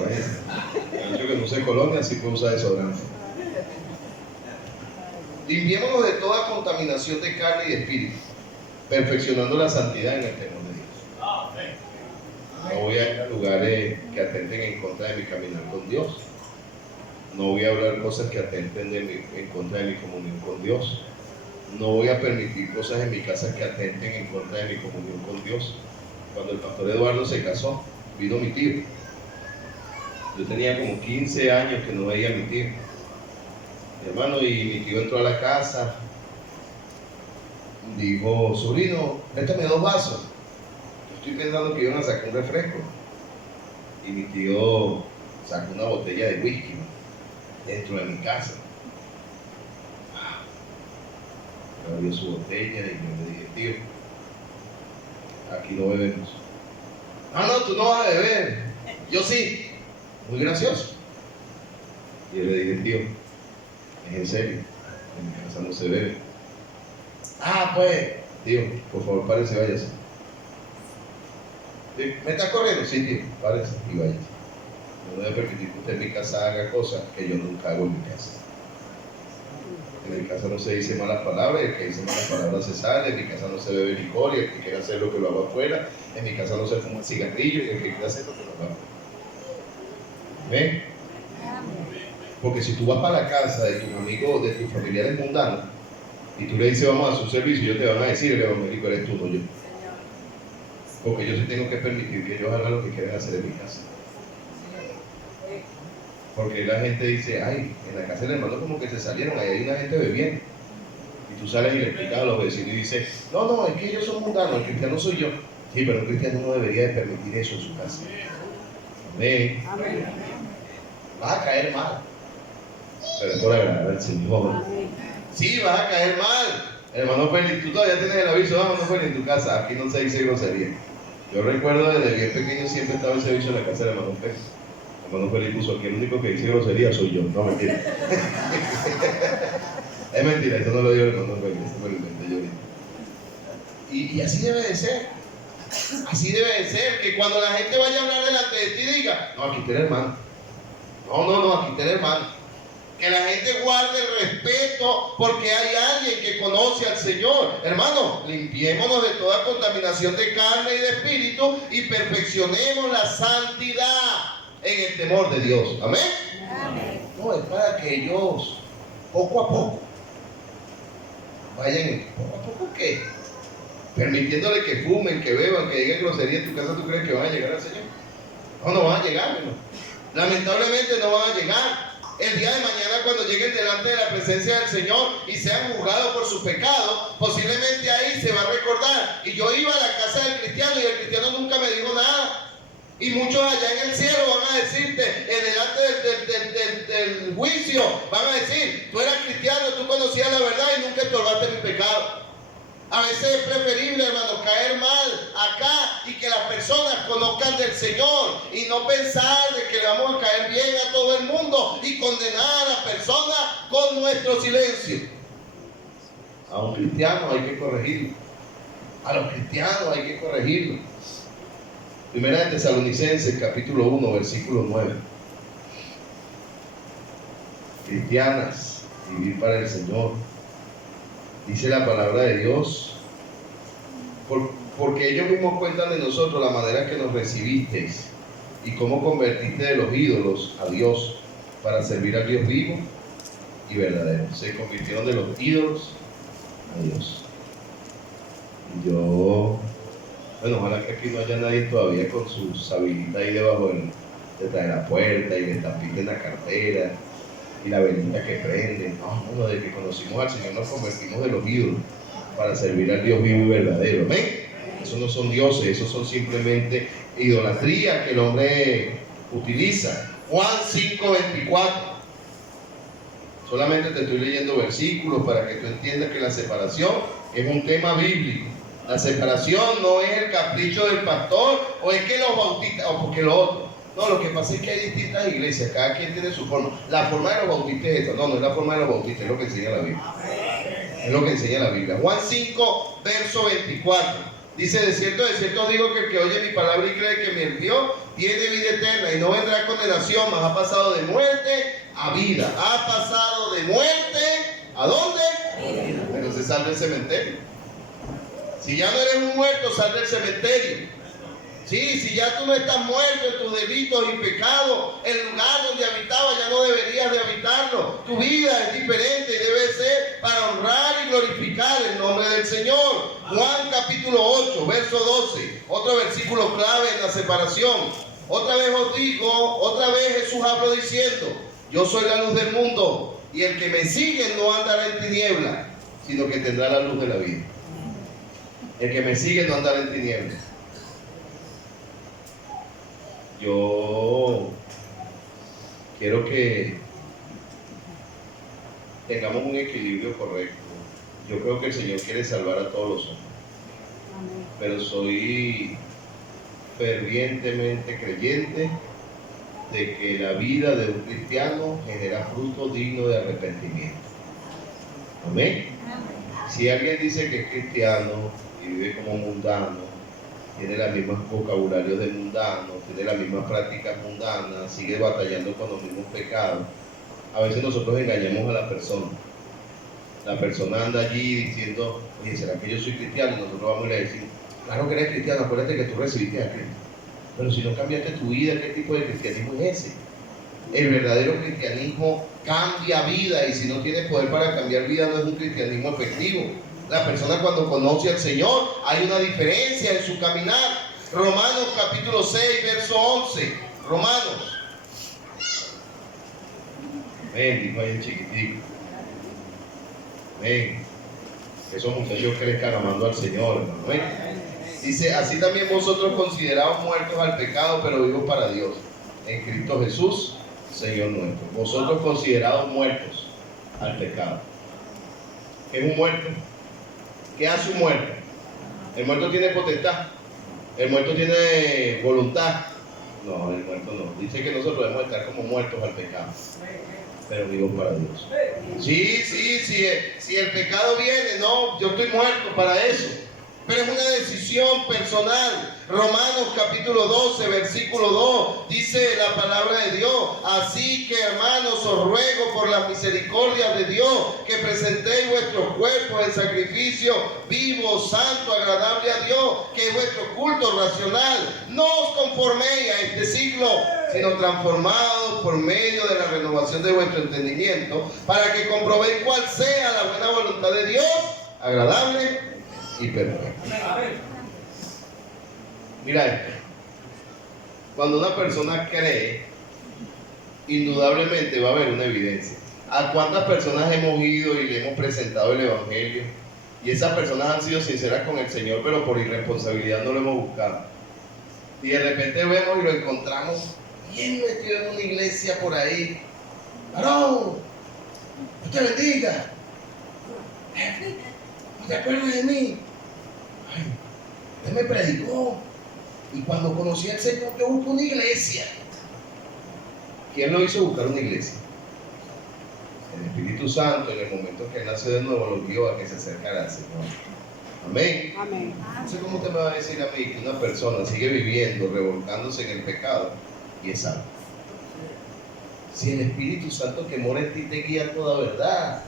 El hecho que no use colonia, sí puede usar desodorante. Limpiémonos de toda contaminación de carne y de espíritu, perfeccionando la santidad en el temor de Dios. No voy a ir a lugares que atenten en contra de mi caminar con Dios. No voy a hablar cosas que atenten en contra de mi comunión con Dios. No voy a permitir cosas en mi casa que atenten en contra de mi comunión con Dios. Cuando el pastor Eduardo se casó, vino mi tío. Yo tenía como 15 años que no veía a mi tío. Hermano, y mi tío entró a la casa, dijo: sobrino, préstame 2 vasos. Yo estoy pensando que iban a sacar un refresco. Y mi tío sacó una botella de whisky dentro de mi casa. Abrió su botella y yo le dije: tío, aquí no bebemos. Ah, no, tú no vas a beber. Yo sí. Muy gracioso. Y yo le dije: tío, es en serio, en mi casa no se bebe. Ah, pues, tío, por favor, párese y váyase. ¿Me está corriendo? Sí, tío, párese y váyase. No voy a permitir que usted en mi casa haga cosas que yo nunca hago en mi casa. En mi casa no se dice malas palabras, y el que dice malas palabras se sale. En mi casa no se bebe licor, y el que quiera hacer lo que lo haga afuera. En mi casa no se fuma cigarrillo, y el que quiera hacer lo que lo haga afuera. ¿Ven? Porque si tú vas para la casa de tus amigos, de tus familiares mundanos, y tú le dices: vamos a hacer un servicio, ellos te van a decir: el evangélico eres tú, no yo. Porque yo sí tengo que permitir que ellos hagan lo que quieren hacer en mi casa. Porque la gente dice: ay, en la casa del hermano como que se salieron, ahí hay una gente bebiendo. Y tú sales y le explicas a los vecinos y dices: no, es que ellos son mundanos, el cristiano soy yo. Sí, pero un cristiano no debería de permitir eso en su casa. Amén. Vas a caer mal, pero es por agradar al Señor. Sí, vas a caer mal. Hermano Félix, tú todavía tienes el aviso: hermano Félix, en tu casa, aquí no se dice grosería. Yo recuerdo desde bien pequeño siempre estaba ese aviso en la casa del hermano Félix. Hermano Félix puso: aquí el único que dice grosería soy yo. No, mentira. Es mentira, esto no lo digo el hermano Félix, esto me lo inventé yo ahorita. Y así debe de ser. Así debe de ser, que cuando la gente vaya a hablar delante de ti diga: no, aquí está el hermano. No, aquí está el hermano. Que la gente guarde el respeto porque hay alguien que conoce al Señor. Hermano, limpiémonos de toda contaminación de carne y de espíritu y perfeccionemos la santidad en el temor de Dios. ¿Amén? Amén. No, es para que ellos poco a poco vayan. ¿Poco a poco qué? Permitiéndole que fumen, que beban, que digan grosería en tu casa. ¿Tú crees que van a llegar al Señor? No van a llegar, hermano. Lamentablemente no van a llegar. El día de mañana, cuando lleguen delante de la presencia del Señor y sean juzgados por sus pecados, posiblemente ahí se va a recordar: y yo iba a la casa del cristiano y el cristiano nunca me dijo nada. Y muchos allá en el cielo van a decirte, delante del juicio, van a decir: tú eras cristiano, tú conocías la verdad y nunca estorbaste mi pecado. A veces es preferible, hermano, caer mal acá y que las personas conozcan del Señor, y no pensar de que le vamos a caer bien a todo el mundo y condenar a las personas con nuestro silencio. A un cristiano hay que corregirlo. A los cristianos hay que corregirlo. Primera de Tesalonicenses, capítulo 1, versículo 9. Cristianas, vivir para el Señor. Dice la palabra de Dios: porque ellos mismos cuentan de nosotros la manera que nos recibisteis y cómo convertiste de los ídolos a Dios para servir al Dios vivo y verdadero. Se convirtieron de los ídolos a Dios. Y yo, bueno, ojalá que aquí no haya nadie todavía con su sabillita ahí debajo detrás de la puerta y le estampita en la cartera y la velita que prende. No, desde que conocimos al Señor nos convertimos de los ídolos para servir al Dios vivo y verdadero. ¿Amén? Esos no son dioses, esos son simplemente idolatría que el hombre utiliza. Juan 5:24. Solamente te estoy leyendo versículos para que tú entiendas que la separación es un tema bíblico. La separación no es el capricho del pastor o es que los bautista o porque lo otro. No, lo que pasa es que hay distintas iglesias, cada quien tiene su forma. La forma de los bautistas es esta. No, no es la forma de los bautistas, es lo que enseña la Biblia. Es lo que enseña la Biblia. Juan 5, verso 24. Dice, de cierto os digo que el que oye mi palabra y cree que me envió, tiene vida eterna y no vendrá a condenación, mas ha pasado de muerte a vida. Ha pasado de muerte, ¿a dónde? Pero se sale del cementerio. Si ya no eres un muerto, sal del cementerio. Sí, si ya tú no estás muerto en tus delitos y pecados, el lugar donde habitabas ya no deberías de habitarlo. Tu vida es diferente y debe ser para honrar y glorificar el nombre del Señor. Juan capítulo 8, verso 12, otro versículo clave en la separación. Otra vez os digo, otra vez Jesús habló diciendo, yo soy la luz del mundo y el que me sigue no andará en tinieblas, sino que tendrá la luz de la vida. El que me sigue no andará en tinieblas. Yo quiero que tengamos un equilibrio correcto. Yo creo que el Señor quiere salvar a todos los hombres. Pero soy fervientemente creyente de que la vida de un cristiano genera fruto digno de arrepentimiento. Amén. Si alguien dice que es cristiano y vive como mundano, tiene los mismos vocabularios de mundano, tiene las mismas prácticas mundanas, sigue batallando con los mismos pecados, a veces nosotros engañamos a la persona. La persona anda allí diciendo, oye, ¿será que yo soy cristiano? Y nosotros vamos y le decimos, claro que eres cristiano, acuérdate que tú recibiste a Cristo. Pero si no cambiaste tu vida, ¿qué tipo de cristianismo es ese? El verdadero cristianismo cambia vida, y si no tiene poder para cambiar vida no es un cristianismo efectivo. La persona cuando conoce al Señor, hay una diferencia en su caminar. Romanos capítulo 6, verso 11. Romanos. Amén, dijo ahí el chiquitico. Amén. Que esos muchachos crezcan amando al Señor, hermano. Amén. Dice, así también vosotros considerados muertos al pecado, pero vivos para Dios, en Cristo Jesús, Señor nuestro. Vosotros considerados muertos al pecado. ¿Qué es un muerto? ¿Qué hace un muerto? El muerto tiene potestad. El muerto tiene voluntad. No, el muerto no. Dice que nosotros debemos estar como muertos al pecado, pero vivos para Dios. Sí, si el pecado viene, no, yo estoy muerto para eso. Pero es una decisión personal. Romanos capítulo 12, versículo 2, dice la palabra de Dios, así que hermanos os ruego por las misericordias de Dios que presentéis vuestros cuerpos en sacrificio vivo, santo, agradable a Dios, que es vuestro culto racional. No os conforméis a este siglo, sino transformados por medio de la renovación de vuestro entendimiento, para que comprobéis cuál sea la buena voluntad de Dios, agradable y perfecta. Mira esto. Cuando una persona cree, indudablemente va a haber una evidencia. ¿A cuántas personas hemos ido y le hemos presentado el Evangelio? Y esas personas han sido sinceras con el Señor, pero por irresponsabilidad no lo hemos buscado. Y de repente vemos y lo encontramos bien metido en una iglesia por ahí. ¡Varón! ¡Dios te bendiga! ¿No te acuerdas de mí? Ay, Él me predicó. Y cuando conocí al Señor, yo busqué una iglesia. ¿Quién lo hizo buscar una iglesia? El Espíritu Santo, en el momento que Él nació de nuevo, lo guió a que se acercara al Señor. Amén. Amén. No sé cómo usted me va a decir a mí que una persona sigue viviendo, revolcándose en el pecado y es salvo. Si el Espíritu Santo que mora en ti te guía a toda verdad.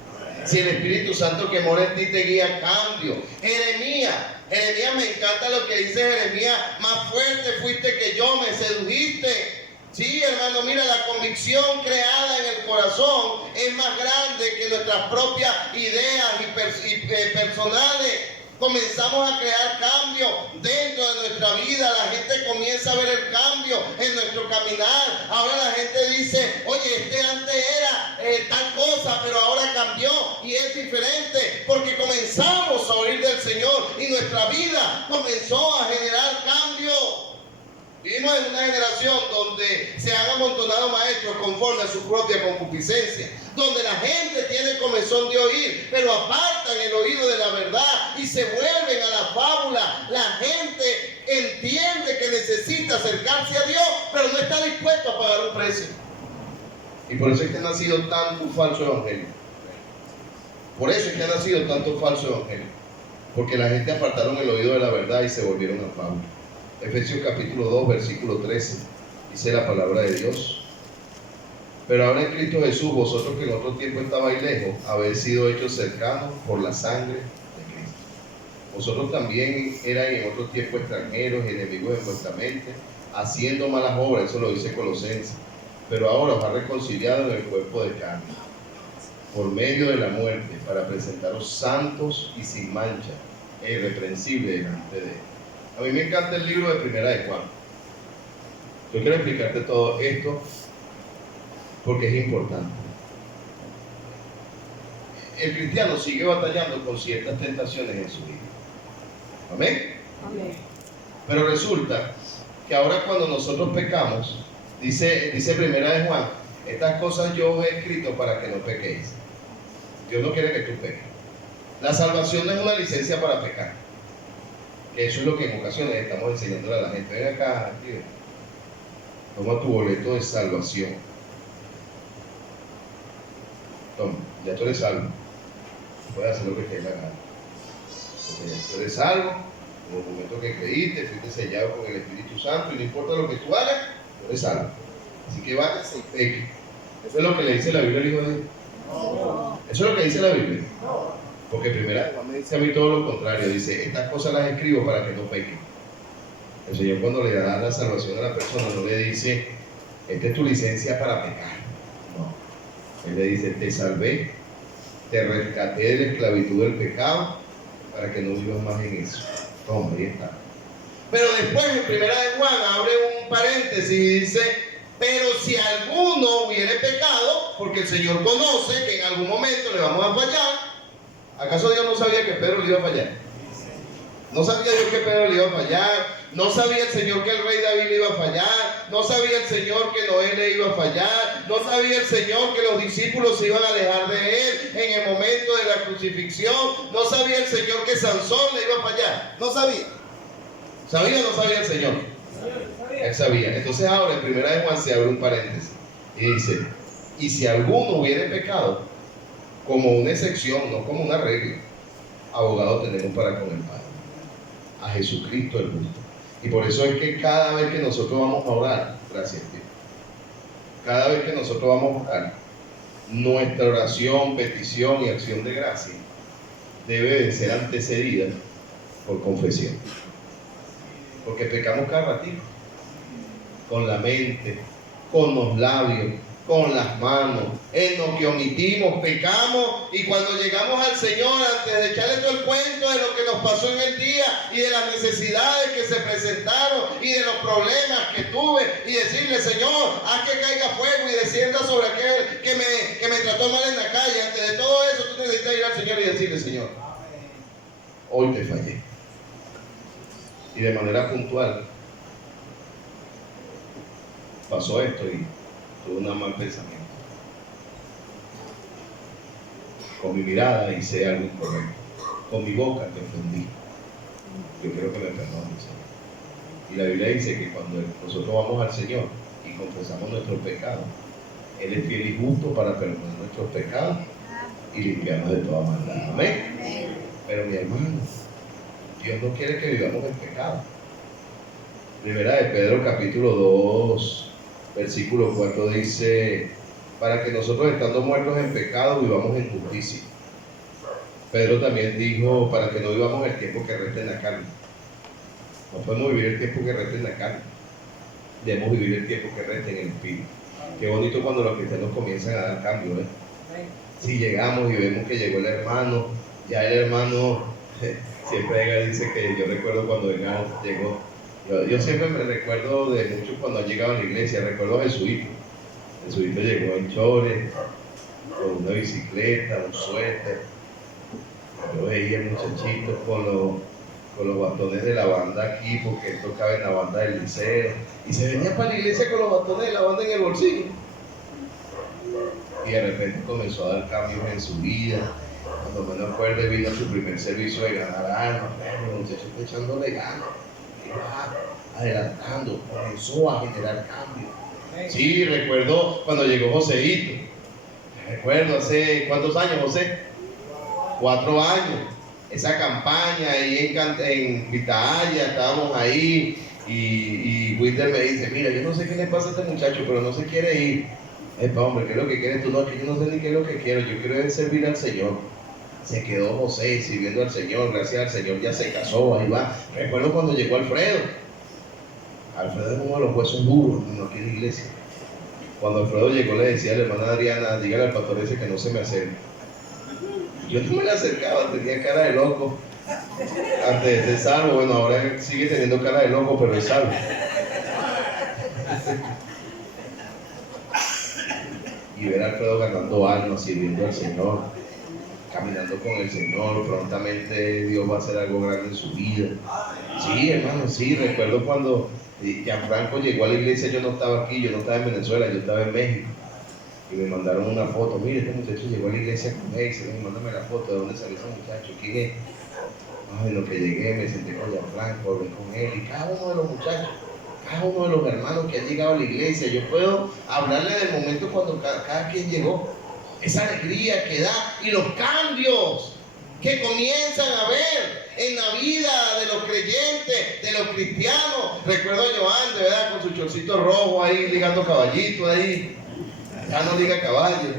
Si el Espíritu Santo que mora en ti te guía a cambio. Jeremías, me encanta lo que dice Jeremías, más fuerte fuiste que yo, me sedujiste. Sí, hermano, mira, la convicción creada en el corazón es más grande que nuestras propias ideas y personales. Comenzamos a crear cambios dentro de nuestra vida. La gente comienza a ver el cambio en nuestro caminar. Ahora la gente dice, oye, antes era tal cosa, pero ahora cambió y es diferente, porque comenzamos a oír del Señor y nuestra vida comenzó a generar cambio. Vivimos en una generación donde se han amontonado maestros conforme a su propia concupiscencia, donde la gente tiene comezón de oír, pero apartan el oído de la verdad y se vuelven a la fábula. La gente entiende que necesita acercarse a Dios, pero no está dispuesta iglesia. Y por eso es que han nacido tantos falsos evangelios. Por eso es que han nacido tantos falsos evangelios. Porque la gente apartaron el oído de la verdad y se volvieron a Pablo. Efesios capítulo 2, versículo 13. Dice la palabra de Dios. Pero ahora en Cristo Jesús, vosotros que en otro tiempo estabais lejos, habéis sido hechos cercanos por la sangre de Cristo. Vosotros también erais en otro tiempo extranjeros y enemigos en vuestra mente, haciendo malas obras, eso lo dice Colosenses. Pero ahora os ha reconciliado en el cuerpo de carne, por medio de la muerte, para presentaros santos y sin mancha e irreprensibles delante de él. A mí me encanta el libro de Primera de Juan. Yo quiero explicarte todo esto porque es importante. El cristiano sigue batallando con ciertas tentaciones en su vida. ¿Amén? Amén. Pero resulta que ahora cuando nosotros pecamos, dice Primera de Juan, estas cosas yo os he escrito para que no pequéis. Dios no quiere que tú peques. La salvación no es una licencia para pecar. Que eso es lo que en ocasiones estamos enseñándole a la gente. Ven acá, tío. Toma tu boleto de salvación. Toma, ya tú eres salvo. Puedes hacer lo que te dé la gana. Porque ya tú eres salvo. En el momento que creíste, fuiste sellado con el Espíritu Santo. Y no importa lo que tú hagas, tú eres salvo. Así que vayas y peque. Eso es lo que le dice la Biblia al Hijo de Dios. Eso es lo que dice la Biblia. Porque Primera de Juan me dice a mí todo lo contrario. Dice, estas cosas las escribo para que no pequen. El Señor cuando le da la salvación a la persona no le dice, esta es tu licencia para pecar. No. Él le dice, te salvé, te rescaté de la esclavitud del pecado para que no vivas más en eso. Toma, ahí está. Pero después en Primera de Juan abre un paréntesis y dice, pero si alguno hubiere pecado, porque el Señor conoce que en algún momento le vamos a fallar. ¿Acaso Dios no sabía que Pedro le iba a fallar? No sabía Dios que Pedro le iba a fallar. No sabía el Señor que el rey David le iba a fallar. No sabía el Señor que Noé le iba a fallar. No sabía el Señor que los discípulos se iban a alejar de él en el momento de la crucifixión. No sabía el Señor que Sansón le iba a fallar. No sabía. ¿Sabía o no sabía el Señor? Él sabía. Entonces ahora en Primera de Juan se abre un paréntesis y dice, y si alguno hubiere pecado, como una excepción, no como una regla, abogado tenemos para con el Padre, a Jesucristo el justo. Y por eso es que cada vez que nosotros vamos a orar, gracias Dios, cada vez que nosotros vamos a orar, nuestra oración, petición y acción de gracia debe de ser antecedida por confesión. Porque pecamos cada ratito, con la mente, con los labios, con las manos, en lo que omitimos, pecamos, y cuando llegamos al Señor, antes de echarle todo el cuento de lo que nos pasó en el día y de las necesidades que se presentaron y de los problemas que tuve, y decirle, Señor, haz que caiga fuego y descienda sobre aquel que me trató mal en la calle, antes de todo eso tú necesitas ir al Señor y decirle, Señor, hoy te fallé. Y de manera puntual pasó esto y tuve un mal pensamiento. Con mi mirada hice algo incorrecto. Con mi boca te ofendí. Yo quiero que me perdones, Señor. Y la Biblia dice que cuando nosotros vamos al Señor y confesamos nuestros pecados, Él es fiel y justo para perdonar nuestros pecados y limpiarnos de toda maldad. Amén. Pero mi hermano, Dios no quiere que vivamos en pecado. Primera de Pedro capítulo 2, versículo 4 dice, para que nosotros estando muertos en pecado vivamos en justicia. Pedro también dijo, para que no vivamos el tiempo que resta en la carne. No podemos vivir el tiempo que resta en la carne. Debemos vivir el tiempo que resta en el espíritu. Qué bonito cuando los cristianos comienzan a dar cambio, ¿eh? Si llegamos y vemos que llegó el hermano, ya el hermano siempre llega y dice que yo recuerdo cuando llegó. Yo siempre me recuerdo de muchos cuando han llegado a la iglesia, recuerdo a Jesuito. Jesuito llegó en chores, con una bicicleta, un suéter. Yo veía muchachitos con los bastones de la banda aquí, porque él tocaba en la banda del liceo, y se venía para la iglesia con los bastones de la banda en el bolsillo. Y de repente comenzó a dar cambios en su vida. Cuando menos acuerdo, vino a su primer servicio de ganar almas, el muchacho está echándole ganas, adelantando, comenzó a generar cambios. Sí, recuerdo cuando llegó Joséito. Recuerdo hace, ¿cuántos años, José? 4 años. Esa campaña ahí en Pitaya, estábamos ahí y Wilder me dice, mira, yo no sé qué le pasa a este muchacho, pero no se quiere ir. Epa, hombre, ¿qué es lo que quieres tú? No, que yo no sé ni qué es lo que quiero, yo quiero es servir al Señor. Se quedó José sirviendo al Señor, gracias al Señor ya se casó, ahí va. Recuerdo cuando llegó Alfredo. Alfredo es uno de los huesos duros, hermano, aquí en la iglesia. Cuando Alfredo llegó le decía a la hermana Adriana, dígale al pastor ese que no se me acerque. Yo no me le acercaba, tenía cara de loco. Antes de salvo, bueno, ahora sigue teniendo cara de loco, pero es salvo. Y ver a Alfredo ganando almas, sirviendo al Señor, caminando con el Señor, prontamente Dios va a hacer algo grande en su vida. Sí, hermano, sí, recuerdo cuando Gianfranco llegó a la iglesia, yo no estaba aquí, yo no estaba en Venezuela, yo estaba en México. Y me mandaron una foto, mire, este muchacho llegó a la iglesia con él, y mándame la foto, ¿de dónde salió ese muchacho? ¿Quién es? Ay, lo que llegué, me senté con Gianfranco, hablé con él, y cada uno de los muchachos, cada uno de los hermanos que han llegado a la iglesia, yo puedo hablarle del momento cuando cada quien llegó, esa alegría que da, y los cambios que comienzan a ver en la vida de los creyentes, de los cristianos. Recuerdo a Joan, de verdad, con su chorcito rojo ahí, ligando caballito ahí. Ya no diga caballo.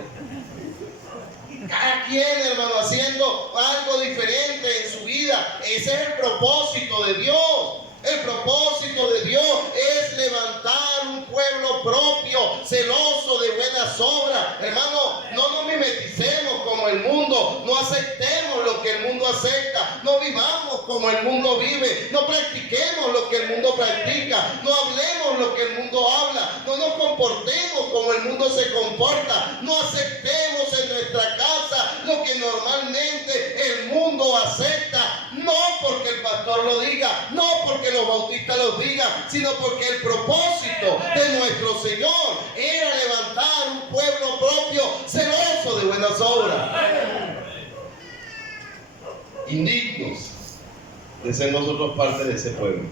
Cada quien, hermano, haciendo algo diferente en su vida. Ese es el propósito de Dios. El propósito de Dios es levantar un pueblo propio, celoso de buenas obras. Hermano, no nos mimeticemos como el mundo, no aceptemos lo que el mundo acepta, no vivamos como el mundo vive, no practiquemos lo que el mundo practica, no hablemos lo que el mundo habla, no nos comportemos como el mundo se comporta, no aceptemos en nuestra casa lo que normalmente el mundo acepta, no porque el pastor lo diga, no porque los bautistas lo digan, sino porque el propósito de nuestro Señor era levantar un pueblo propio celoso de buenas obras, indignos de ser nosotros parte de ese pueblo,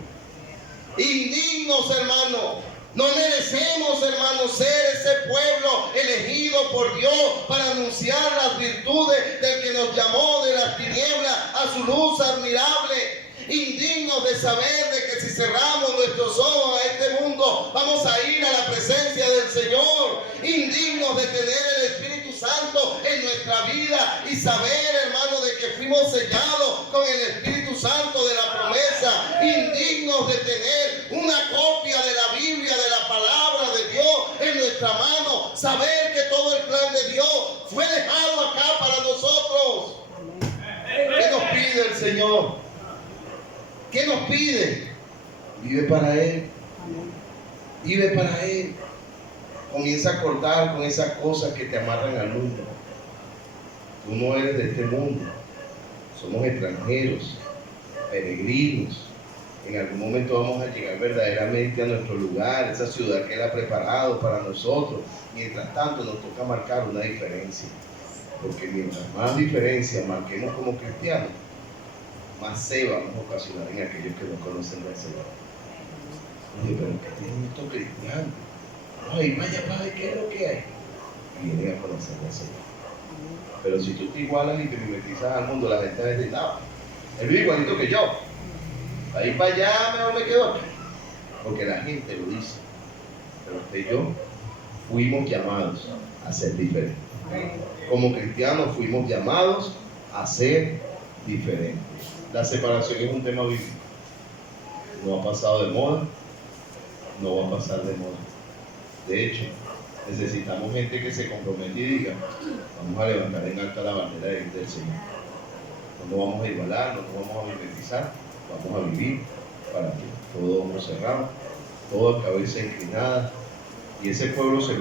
indignos, hermano. No merecemos, hermanos, ser ese pueblo elegido por Dios para anunciar las virtudes del que nos llamó de las tinieblas a su luz admirable. Indignos de saber de que si cerramos nuestros ojos a este mundo vamos a ir a la presencia del Señor. Indignos de tener el Espíritu Santo en nuestra vida y saber, hermano, de que fuimos sellados con el Espíritu Santo de la promesa. Indignos de tener una copia de la Biblia, de la palabra de Dios en nuestra mano. Saber que todo el plan de Dios fue dejado acá para nosotros. ¿Qué nos pide el Señor? ¿Qué nos pide? Vive para Él. Vive para Él. Comienza a cortar con esas cosas que te amarran al mundo. Tú no eres de este mundo. Somos extranjeros, peregrinos. En algún momento vamos a llegar verdaderamente a nuestro lugar, esa ciudad que Él ha preparado para nosotros. Mientras tanto nos toca marcar una diferencia. Porque mientras más diferencia marquemos como cristianos, más se vamos a ocasionar en aquellos que no conocen del Señor. Oye, pero ¿qué tienen estos cristianos? Ay, vaya, padre, ¿qué es lo que hay? Vienen a conocer del Señor. Pero si tú te igualas y te mimetizas al mundo, la gente va a decir, no, él vive igualito que yo. Ahí para allá mejor me quedo acá. Porque la gente lo dice. Pero usted y yo fuimos llamados a ser diferentes. Como cristianos fuimos llamados a ser diferentes. La separación es un tema bíblico. No ha pasado de moda, no va a pasar de moda. De hecho, necesitamos gente que se comprometa y diga, vamos a levantar en alta la bandera del Señor. No nos vamos a igualar, no nos vamos a mimetizar, vamos a vivir para Dios. Todos ojos cerrados, toda cabeza inclinada, y ese pueblo se